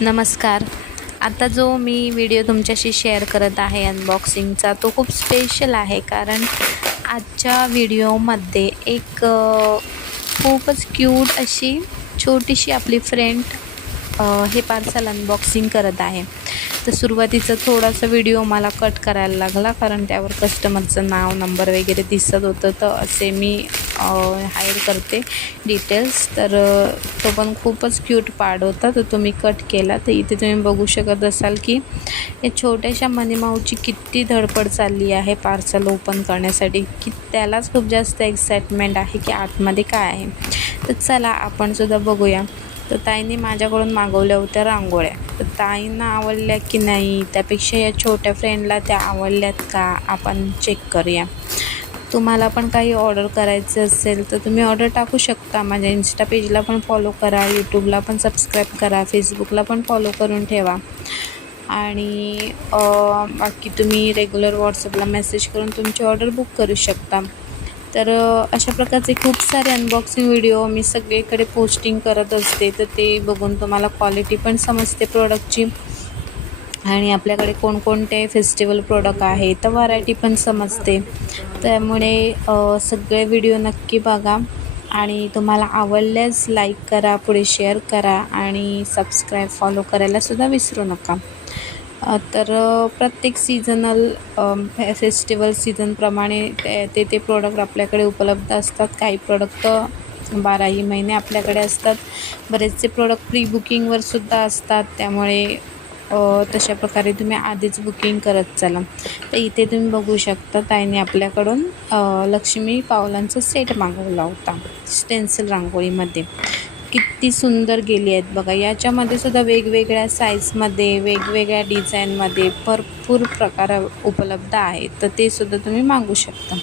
नमस्कार. आता जो मी व्हिडिओ तुमच्याशी शेअर करत आहे अनबॉक्सिंगचा, तो खूप स्पेशल आहे. कारण आजच्या व्हिडिओमध्ये एक खूपच क्यूट अशी छोटीशी आपली फ्रेंड हे पार्सल अनबॉक्सिंग करत आहे. तर सुरुवातीचं थोडासा व्हिडिओ मला कट करायला लागला, कारण त्यावर कस्टमरचं नाव, नंबर वगैरे दिसत होतं. तर असे मी हाईड करते डिटेल्स. तर तो पण खूपच क्यूट पार्ट होता, तर तो मी कट केला. तर इथे तुम्ही बघू शकत असाल की या छोट्याशा मनीमाऊची किती धडपड चालली आहे पार्सल ओपन करण्यासाठी, की त्यालाच खूप जास्त एक्साइटमेंट आहे की आतमध्ये काय आहे. तर चला आपण सुद्धा बघूया. तर ताईने माझ्याकडून मागवल्या होत्या रांगोळ्या. तर ताईंना आवडल्या की नाही, त्यापेक्षा या छोट्या फ्रेंडला त्या आवडल्यात का, आपण चेक करूया. तुम्हाला पण काही ऑर्डर करायचं असेल तर तुम्ही ऑर्डर टाकू शकता. माझ्या इंस्टा पेजला पण फॉलो करा, यूट्यूबला पण सबस्क्राईब करा, फेसबुकला पण फॉलो करून ठेवा. आणि बाकी तुम्ही रेग्युलर व्हॉट्सअपला मेसेज करून तुमची ऑर्डर बुक करू शकता. तर अशा प्रकारचे खूप सारे अनबॉक्सिंग व्हिडिओ मी सगळीकडे पोस्टिंग करत असते. तर ते बघून तुम्हाला क्वालिटी पण समजते प्रोडक्टची, आणि आपल्याकडे कोणकोणते फेस्टिवल प्रोडक्ट आहे तर व्हरायटी पण समजते. त्यामुळे सगळे व्हिडिओ नक्की बघा, आणि तुम्हाला आवडल्यास लाईक करा, पुढे शेअर करा, आणि सबस्क्राईब, फॉलो करायलासुद्धा विसरू नका. तर प्रत्येक सीझनल फेस्टिवल सीझनप्रमाणे ते प्रोडक्ट आपल्याकडे उपलब्ध असतात. काही प्रोडक्ट 12ही महिने आपल्याकडे असतात. बरेचसे प्रोडक्ट प्री बुकिंगवरसुद्धा असतात. त्यामुळे तशा प्रकारे तुम्ही आधीच बुकिंग करत चला. तर इथे तुम्ही बघू शकता ताईने आपल्याकडून लक्ष्मी पावलांचा सेट मागवला होता स्टेन्सिल रांगोळीमध्ये. किती सुंदर गेली आहेत बघा. याच्यामध्ये सुद्धा वेगवेगळ्या साईजमध्ये, वेगवेगळ्या डिझाईनमध्ये भरपूर प्रकार उपलब्ध आहेत. तर ते सुद्धा तुम्ही मागवू शकता.